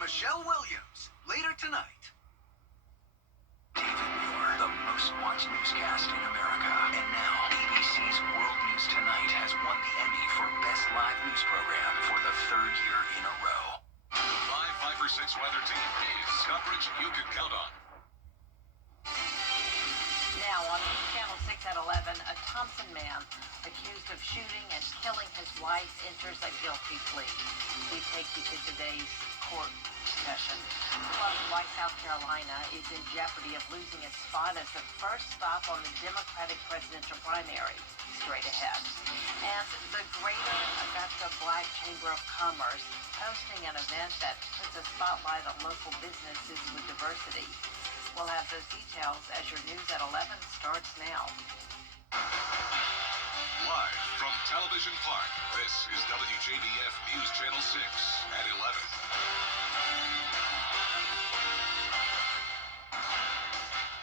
Michelle Williams, later tonight. David Muir, the most watched newscast in America. And now, ABC's World News Tonight has won the Emmy for Best Live News Program for the third year in a row. The 5 for 6 weather team is coverage you can count on. Now on Channel 6 at 11, a Thompson man accused of shooting and killing his wife enters a guilty plea. We take you to today's court session. White, South Carolina is in jeopardy of losing its spot as the first stop on the Democratic presidential primary. Straight ahead. And the Greater Augusta Black Chamber of Commerce hosting an event that puts a spotlight on local businesses with diversity. We'll have those details as your news at 11 starts now. Live from Television Park, this is WJBF News Channel 6 at 11.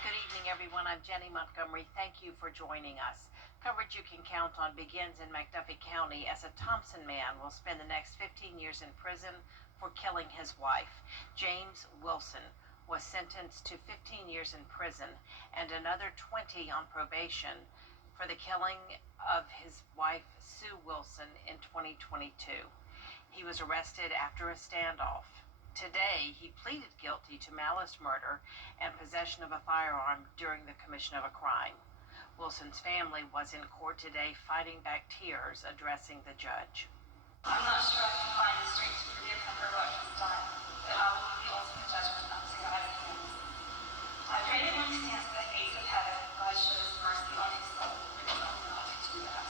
Good evening, everyone. I'm Jenny Montgomery. Thank you for joining us. Coverage you can count on begins in McDuffie County as a Thompson man will spend the next 15 years in prison for killing his wife. James Wilson was sentenced to 15 years in prison and another 20 on probation for the killing of his wife, Sue Wilson, in 2022. He was arrested after a standoff. Today, he pleaded guilty to malice murder and possession of a firearm during the commission of a crime. Wilson's family was in court today fighting back tears, addressing the judge. I'm not sure I can find the strength to forgive him for what he's done, but I will leave the ultimate judgment up to God's hands. I pray that when he stands at the gates of heaven, God shows mercy on his soul, for his own not to do that.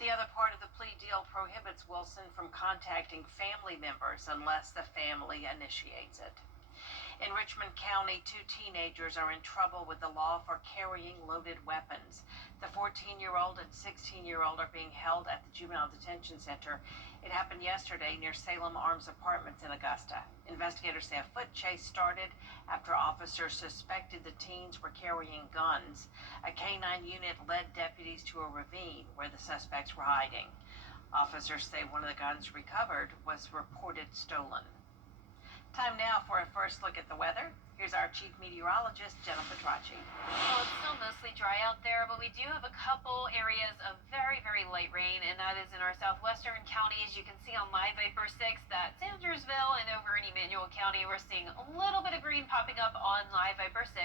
The other part of the plea deal prohibits Wilson from contacting family members unless the family initiates it. In Richmond County, 2 teenagers are in trouble with the law for carrying loaded weapons. The 14-year-old and 16-year-old are being held at the Juvenile Detention Center. It happened yesterday near Salem Arms Apartments in Augusta. Investigators say a foot chase started after officers suspected the teens were carrying guns. A K-9 unit led deputies to a ravine where the suspects were hiding. Officers say one of the guns recovered was reported stolen. Time now for a first look at the weather. Here's our chief meteorologist, Jennifer Tracci. Well, it's still mostly dry out there, but we do have a couple areas of very, very light rain, and that is in our southwestern counties. You can see on Live Viper 6 that Sandersville and over in Emmanuel County, we're seeing a little bit of green popping up on Live Viper 6.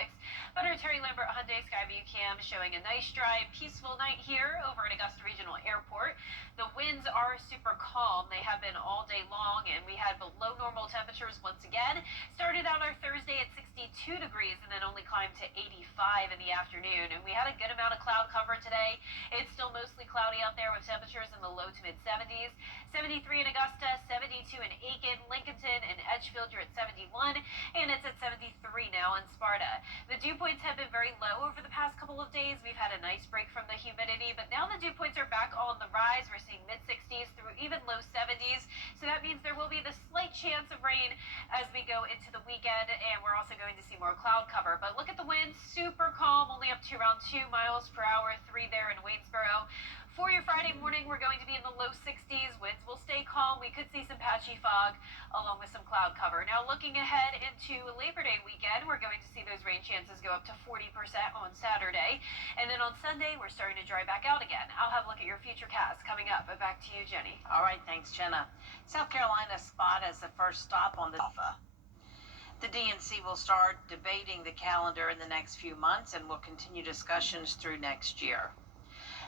But our Terry Lambert Hyundai Skyview Cam showing a nice, dry, peaceful night here over at Augusta Regional Airport. The winds are super calm. They have been all day long, and we had below normal temperatures once again. Started out our Thursday at 62 degrees and then only climbed to 85 in the afternoon. And we had a good amount of cloud cover today. It's still mostly cloudy out there with temperatures in the low to mid 70s. 73 in Augusta, 72 in Aiken, Lincolnton, and Edgefield, you're at 71, and it's at 73 now in Sparta. The dew points have been very low over the past couple of days. We've had a nice break from the humidity, but now the dew points are back on the rise. We're seeing mid 60s through even low 70s. So that means there will be the slight chance of rain as we go into the weekend, and we're also going to see more cloud cover. But look at the wind, super calm, only up to around 2 miles per hour, 3 there in Waynesboro. For your Friday morning, we're going to be in the low 60s. Winds will stay calm. We could see some patchy fog along with some cloud cover. Now, looking ahead into Labor Day weekend, we're going to see those rain chances go up to 40% on Saturday. And then on Sunday, we're starting to dry back out again. I'll have a look at your future cast coming up. But back to you, Jenny. All right, thanks, Jenna. South Carolina's spot as the first stop on the Alpha. The DNC will start debating the calendar in the next few months and will continue discussions through next year.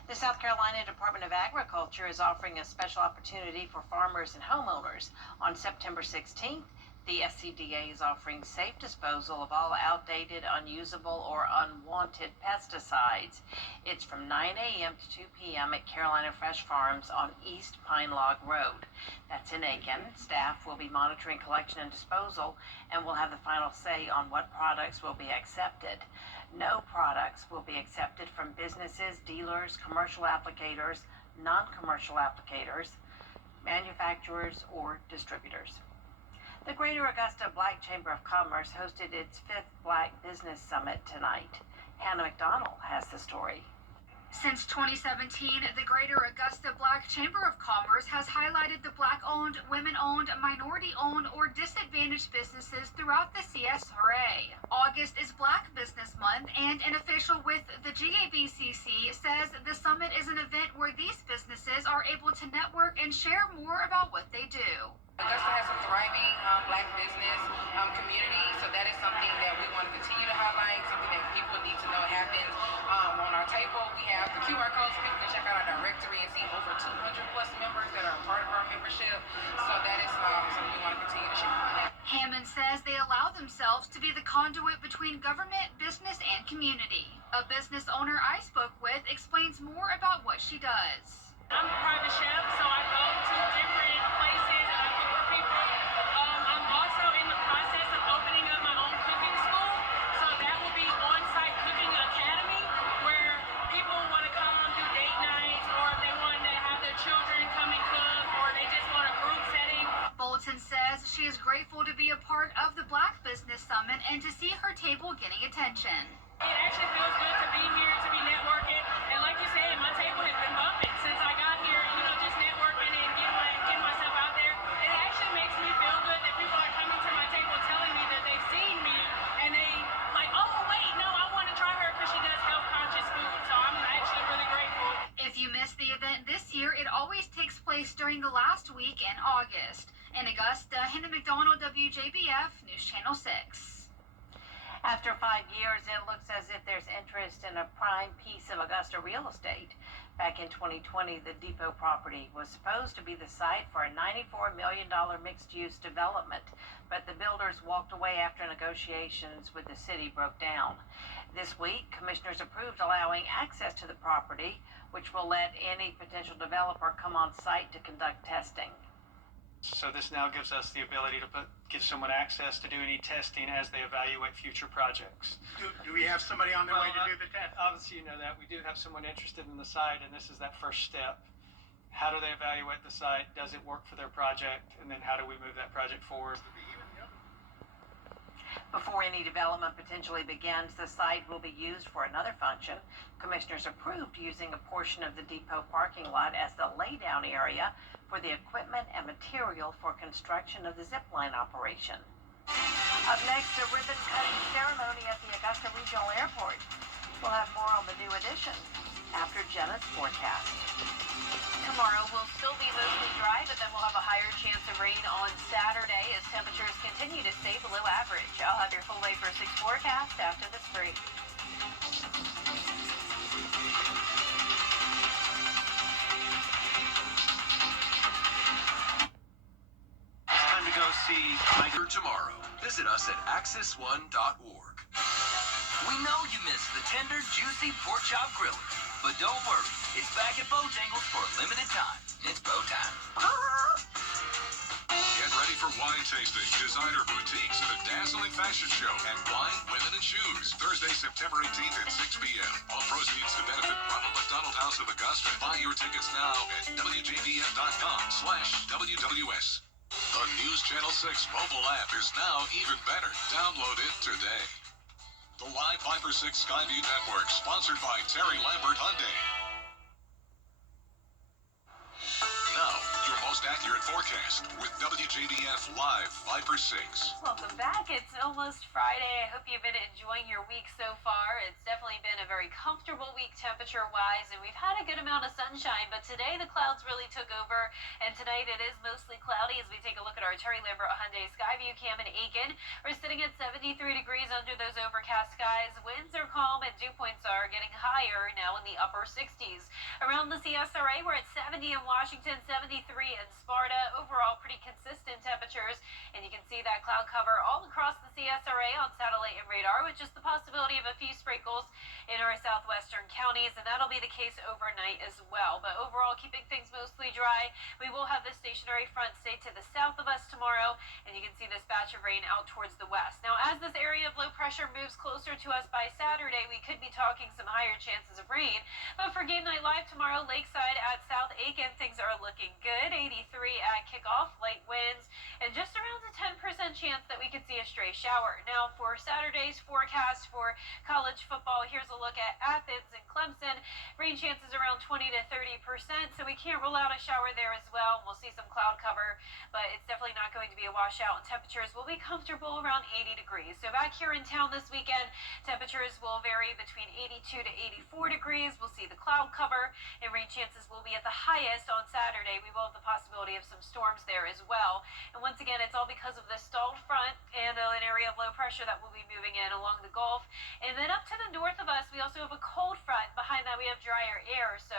The South Carolina Department of Agriculture is offering a special opportunity for farmers and homeowners. On September 16th, the SCDA is offering safe disposal of all outdated, unusable, or unwanted pesticides. It's from 9 a.m. to 2 p.m. at Carolina Fresh Farms on East Pine Log Road. That's in Aiken. Staff will be monitoring collection and disposal and will have the final say on what products will be accepted. No products will be accepted from businesses, dealers, commercial applicators, non-commercial applicators, manufacturers, or distributors. The Greater Augusta Black Chamber of Commerce hosted its 5th Black Business Summit tonight. Hannah McDonald has the story. Since 2017, the Greater Augusta Black Chamber of Commerce has highlighted the Black-owned, women-owned, minority-owned, or disadvantaged businesses throughout the CSRA. August is Black Business Month, and an official with the GABCC says the summit is an event where these businesses are able to network and share more about what they do. Augusta has a thriving Black business community, so that is something that we want to continue to highlight, something that people need to know happens. On our table, we have the QR codes. People can check out our directory and see over 200 plus members that are a part of our membership, so that is something we want to continue to share. Hammond says they allow themselves to be the conduit between government, business, and community. A business owner I spoke with explains more about what she does. I'm a private chef, so I go to different places and I cook for people. I'm also in the process of opening up my own cooking school, so that will be on-site cooking academy where people want to come do date nights, or if they want to have their children come and cook, or they just want a group setting. Bolton says she is grateful to be a part of the Black Business Summit and to see her table getting attention. It actually feels good to be here, to be networking, and like you said, my table has been bumping since I got here, just networking and getting myself out there. It actually makes me feel good that people are coming to my table telling me that they've seen me, and they like, oh wait, no, I want to try her because she does health-conscious food, so I'm actually really grateful. If you missed the event this year, it always takes place during the last week in August. In Augusta, Hannah McDonald, WJBF, News Channel 6. After 5 years, it looks as if there's interest in a prime piece of Augusta real estate. Back in 2020, the Depot property was supposed to be the site for a $94 million mixed-use development, but the builders walked away after negotiations with the city broke down. This week, commissioners approved allowing access to the property, which will let any potential developer come on site to conduct testing. So this now gives us the ability to give someone access to do any testing as they evaluate future projects. Do we have somebody on their way to do the test? Obviously, you know that. We do have someone interested in the site, and this is that first step. How do they evaluate the site? Does it work for their project? And then how do we move that project forward? Before any development potentially begins, the site will be used for another function. Commissioners approved using a portion of the Depot parking lot as the laydown area for the equipment and material for construction of the zipline operation. Up next, a ribbon-cutting ceremony at the Augusta Regional Airport. We'll have more on the new addition after Jenna's forecast. Tomorrow will still be mostly dry, but then we'll have a higher chance of rain on Saturday as temperatures continue to stay below average. I'll have your full Vapor 6 forecast after this break. Time to go see Tiger tomorrow. Visit us at access1.org. We know you missed the tender, juicy pork chop griller, but don't worry, it's back at Bojangles for a limited time. It's bow time. Get ready for wine tasting, designer boutiques, and a dazzling fashion show at Wine, Women, and Shoes. Thursday, September 18th at 6 p.m. All proceeds to benefit Ronald McDonald House of Augusta. Buy your tickets now at WJBF.com/WWS. The News Channel 6 mobile app is now even better. Download it today. The live Viper 6 Skyview Network, sponsored by Terry Lambert Hyundai. Now, your most accurate forecast with WJBF Live Viper 6. Welcome back. It's almost Friday. I hope you've been enjoying your week so far. It's definitely been a very comfortable week temperature-wise, and we've had a good amount of sunshine, but today the clouds really took over, and tonight it is mostly cloudy as we take a look at our Terry Lambert Hyundai Skyview cam in Aiken. We're sitting at 73 degrees under those overcast skies. Winds are calm, and dew points are getting higher now in the upper 60s. Around the CSRA, we're at 70 in Washington, 73 in Sparta. Overall, pretty consistent temperatures, and you can see that cloud cover all across the CSRA on satellite and radar, with just the possibility of a few sprinkles in our southwestern counties, and that'll be the case overnight as well. But overall, keeping things mostly dry. We will have this stationary front stay to the south of us tomorrow, and you can see this batch of rain out towards the west. Now, as this area of low pressure moves closer to us by Saturday, we could be talking some higher chances of rain. But for Game Night Live tomorrow, Lakeside at South Aiken, things are looking good. 83 at kickoff, light winds, and just around a 10% chance that we could see a stray shower. Now, for Saturday's forecast for college football, here's a look at Athens and Clemson. Rain chances around 20 to 30%, so we can't rule out a shower there as well. We'll see some cloud cover, but it's definitely not going to be a washout, and temperatures will be comfortable around 80 degrees. So back here in town this weekend, temperatures will vary between 82 to 84 degrees. We'll see the cloud cover, and rain chances will be at the highest on Saturday. We will have the possibility of some storms there as well. And once again, it's all because of this stalled front and an area of low pressure that will be moving in along the Gulf. And then up to the north of us, we also have a cold front. Behind that, we have drier air. So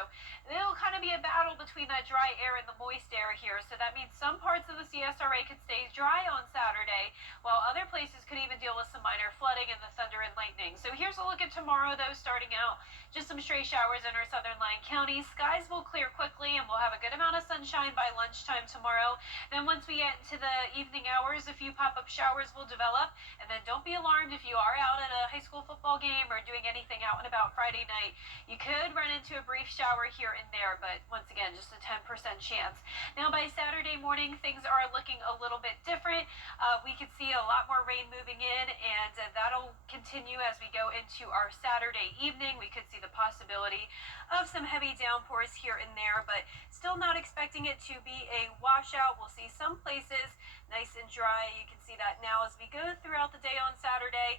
it'll kind of be a battle between that dry air and the moist air here. So that means some parts of the CSRA could stay dry on Saturday, while other places could even deal with some minor flooding and the thunder and lightning. So here's a look at tomorrow, though, starting out. Just some stray showers in our southern line counties. Skies will clear quickly, and we'll have a good amount of sunshine by lunchtime tomorrow. Then once we get into the evening hours, a few pop-up showers will develop. And then don't be alarmed if you are out at a high school football game or doing anything out and about Friday night. You could run into a brief shower here and there, but once again, just a 10% chance. Now, by Saturday morning, things are looking a little bit different. We could see a lot more rain moving in, and that'll continue as we go into our Saturday evening. We could see the possibility of some heavy downpours here and there, but still not expecting it to be a washout. We'll see some places nice and dry. You can see that now as we go throughout the day on Saturday.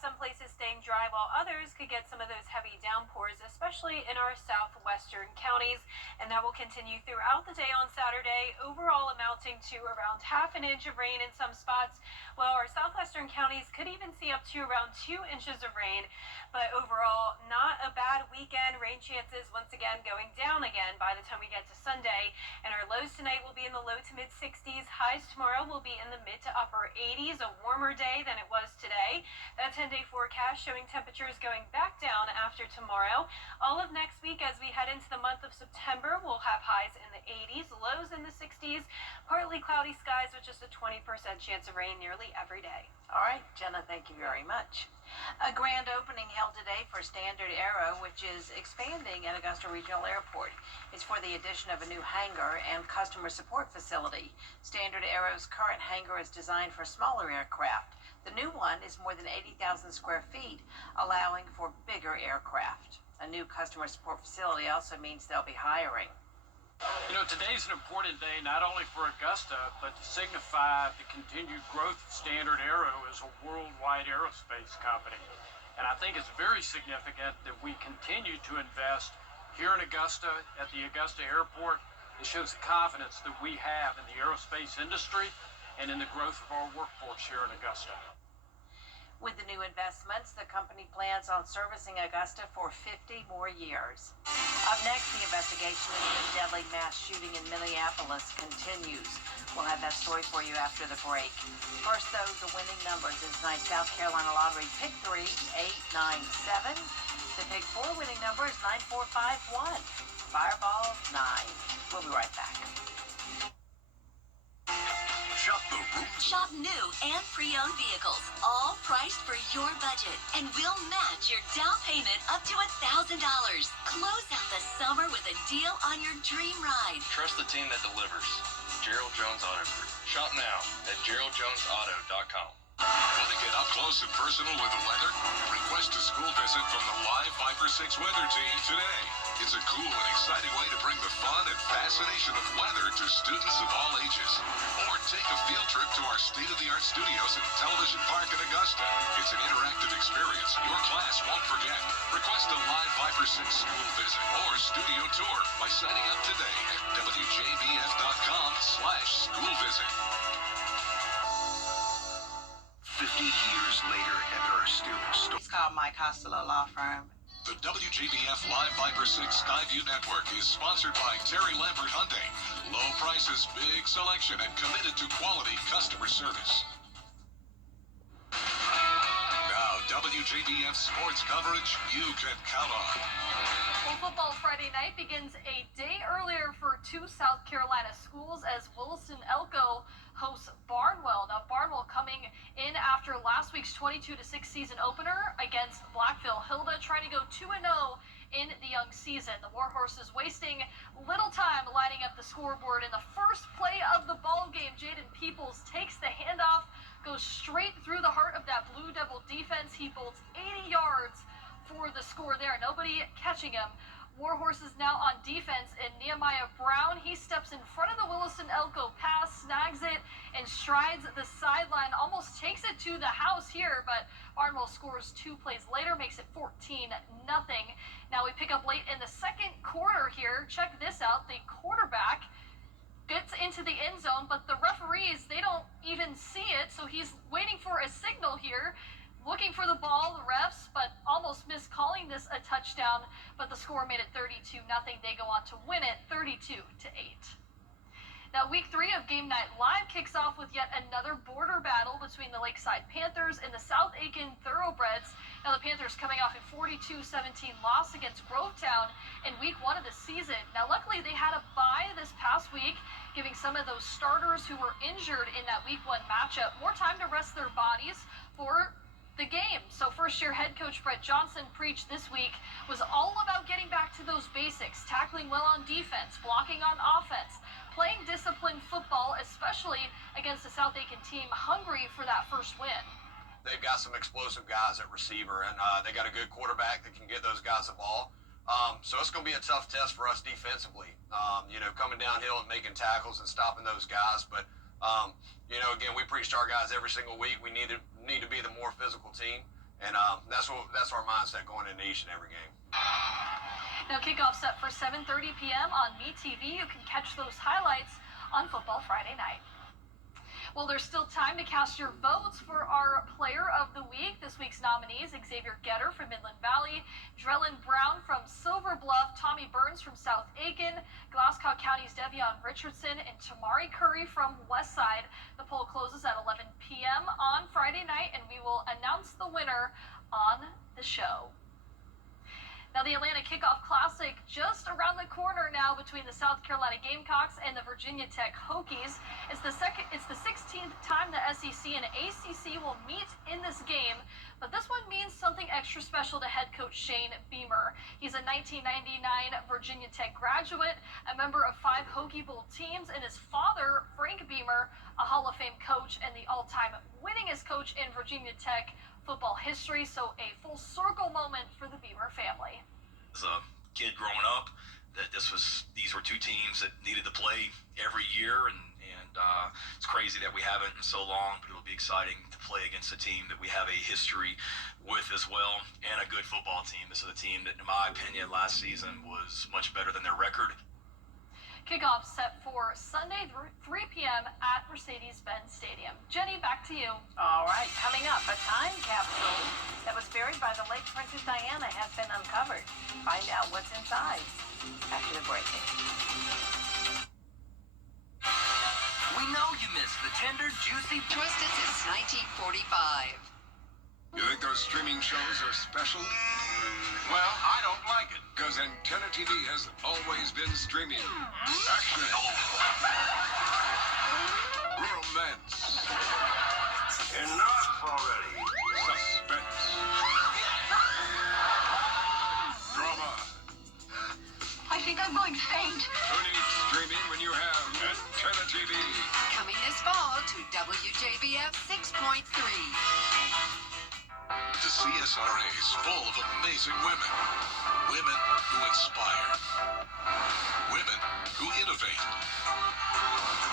Some places staying dry, while others could get some of those heavy downpours, especially in our southwestern counties. And that will continue throughout the day on Saturday, overall amounting to around half an inch of rain in some spots, while our southwestern counties could even see up to around 2 inches of rain. But overall, not a bad weekend. Rain chances once again going down again by the time we get to Sunday. And our lows tonight will be in the low to mid 60s. Highs tomorrow will be in the mid to upper 80s, a warmer day than it was today. That 10-day forecast showing temperatures going back down after tomorrow. All of next week as we head into the month of September, we'll have highs in the 80s, lows in the 60s, partly cloudy skies with just a 20% chance of rain nearly every day. All right, Jenna, thank you very much. A grand opening held today for Standard Aero, which is expanding at Augusta Regional Airport. It's for the addition of a new hangar and customer support facility. Standard Aero's current hangar is designed for smaller aircraft. The new one is more than 80,000 square feet, allowing for bigger aircraft. A new customer support facility also means they'll be hiring. You know, today's an important day not only for Augusta, but to signify the continued growth of Standard Aero as a worldwide aerospace company. And I think it's very significant that we continue to invest here in Augusta, at the Augusta Airport. It shows the confidence that we have in the aerospace industry and in the growth of our workforce here in Augusta. With the new investments, the company plans on servicing Augusta for 50 more years. Up next, the investigation into the deadly mass shooting in Minneapolis continues. We'll have that story for you after the break. First, though, the winning numbers in tonight's South Carolina Lottery Pick 3, 897. The Pick 4 winning number is 9451. Fireball 9. We'll be right back. Shop the room. Shop new and pre-owned vehicles, all priced for your budget, and we'll match your down payment up to $1,000. Close out the summer with a deal on your dream ride. Trust the team that delivers. Gerald Jones Auto Group. Shop now at GeraldJonesAuto.com. Want to get up close and personal with the weather? Request a school visit from the Live Viper 6 weather team today. It's a cool and exciting way to bring the fun and fascination of weather to students of all ages. Or take a field trip to our state-of-the-art studios at Television Park in Augusta. It's an interactive experience your class won't forget. Request a Live Viper 6 school visit or studio tour by signing up today at WJBF.com/school visit. 50 years later, and there are still It's called Mike Costello Law Firm. The WJBF Live Viper 6 Skyview Network is sponsored by Terry Lambert Hyundai. Low prices, big selection, and committed to quality customer service. Now, WJBF sports coverage you can count on. Well, football Friday night begins a day earlier for two South Carolina schools as Wilson Elko hosts Barnwell. Now, Barnwell coming in after last week's 22-6 season opener against Blackville. Hilda trying to go 2-0 in the young season. The Warhorses wasting little time lining up the scoreboard in the first play of the ball game. Jaden Peoples takes the handoff goes straight through the heart of that Blue Devil defense. He bolts 80 yards for the score there. Nobody catching him. Warhorses now on defense, and Nehemiah Brown, he steps in front of the Williston-Elko pass, snags it, and strides the sideline, almost takes it to the house here, but Barnwell scores 2 plays later, makes it 14-0. Now we pick up late in the second quarter here. Check this out. The quarterback gets into the end zone, but the referees, they don't even see it, so he's waiting for a signal here, looking for the ball, the refs, but almost miscalling this a touchdown, but the score made it 32-0. They go on to win it 32-8. Now, week 3 of Game Night Live kicks off with yet another border battle between the Lakeside Panthers and the South Aiken Thoroughbreds. Now, the Panthers coming off a 42-17 loss against Grovetown in week 1 of the season. Now, luckily, they had a bye this past week, giving some of those starters who were injured in that week 1 matchup more time to rest their bodies for the game. So first-year head coach Brett Johnson preached this week was all about getting back to those basics, tackling well on defense, blocking on offense, playing disciplined football, especially against a South Aiken team hungry for that first win. They've got some explosive guys at receiver, and they got a good quarterback that can get those guys the ball. So it's going to be a tough test for us defensively, coming downhill and making tackles and stopping those guys. But again, we preach to our guys every single week. We need to be the more physical team, and that's our mindset going into each and every game. Now kickoff set for 7:30 p.m. on MeTV. You can catch those highlights on Football Friday night. Well, there's still time to cast your votes for our Player of the Week. This week's nominees: Xavier Getter from Midland Valley, Drellin Brown from Silver Bluff, Tommy Burns from South Aiken, Glasscock County's Devion Richardson, and Tamari Curry from Westside. The poll closes at 11 p.m. on Friday night, and we will announce the winner on the show. Now, the Atlanta Kickoff Classic just around the corner now between the South Carolina Gamecocks and the Virginia Tech Hokies. It's the 16th time the SEC and ACC will meet in this game, but this one means something extra special to head coach Shane Beamer. He's a 1999 Virginia Tech graduate, a member of 5 Hokie Bowl teams, and his father, Frank Beamer, a Hall of Fame coach and the all-time winningest coach in Virginia Tech football history. So a full circle moment for the Beamer family. As a kid growing up, these were 2 teams that needed to play every year, and it's crazy that we haven't in so long, but it'll be exciting to play against a team that we have a history with as well, and a good football team. This is a team that, in my opinion, last season was much better than their record. Kickoff set for Sunday, 3 p.m. at Mercedes-Benz Stadium. Jenny, back to you. All right, coming up, a time capsule that was buried by the late Princess Diana has been uncovered. Find out what's inside after the break. We know you miss the tender, juicy... Twisted since 1945. You think those streaming shows are special? Well, I don't like it, because Antenna TV has always been streaming. Action. Romance. Enough already. Suspense. Drama. I think I'm going to faint. Who needs streaming when you have Antenna TV? Coming this fall to WJBF 6.3. The CSRA is full of amazing women. Women who inspire. Women who innovate.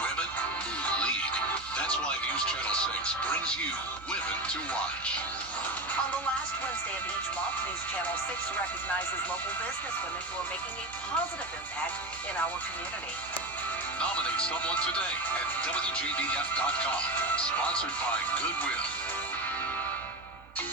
Women who lead. That's why News Channel 6 brings you Women to Watch. On the last Wednesday of each month, News Channel 6 recognizes local businesswomen who are making a positive impact in our community. Nominate someone today at WJBF.com. Sponsored by Goodwill.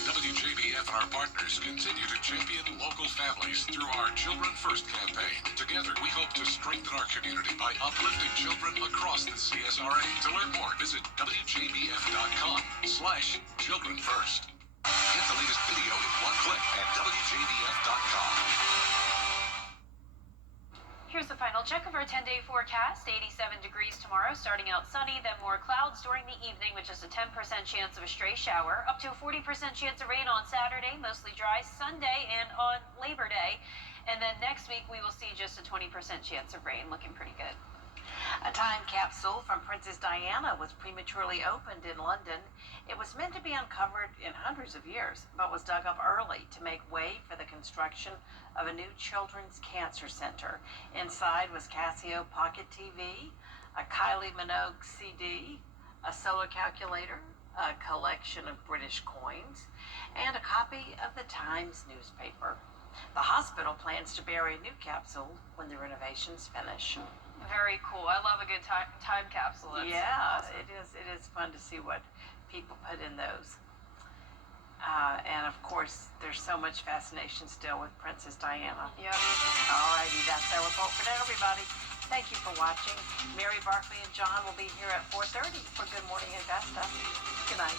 WJBF and our partners continue to champion local families through our Children First campaign. Together, we hope to strengthen our community by uplifting children across the CSRA. To learn more, visit WJBF.com/Children First. Get the latest video in one click at WJBF.com. Here's the final check of our 10-day forecast. 87 degrees tomorrow, starting out sunny, then more clouds during the evening with just a 10% chance of a stray shower. Up to a 40% chance of rain on Saturday, mostly dry Sunday and on Labor Day. And then next week we will see just a 20% chance of rain, looking pretty good. A time capsule from Princess Diana was prematurely opened in London. It was meant to be uncovered in hundreds of years, but was dug up early to make way for the construction of a new children's cancer center. Inside was Casio Pocket TV, a Kylie Minogue CD, a solar calculator, a collection of British coins, and a copy of the Times newspaper. The hospital plans to bury a new capsule when the renovations finish. Very cool. I love a good time capsule. That's awesome. It is fun to see what people put in those. And of course, there's so much fascination still with Princess Diana. Yep. Alrighty, that's our report for now, everybody. Thank you for watching. Mary, Barkley, and John will be here at 4:30 for Good Morning Augusta. Good night.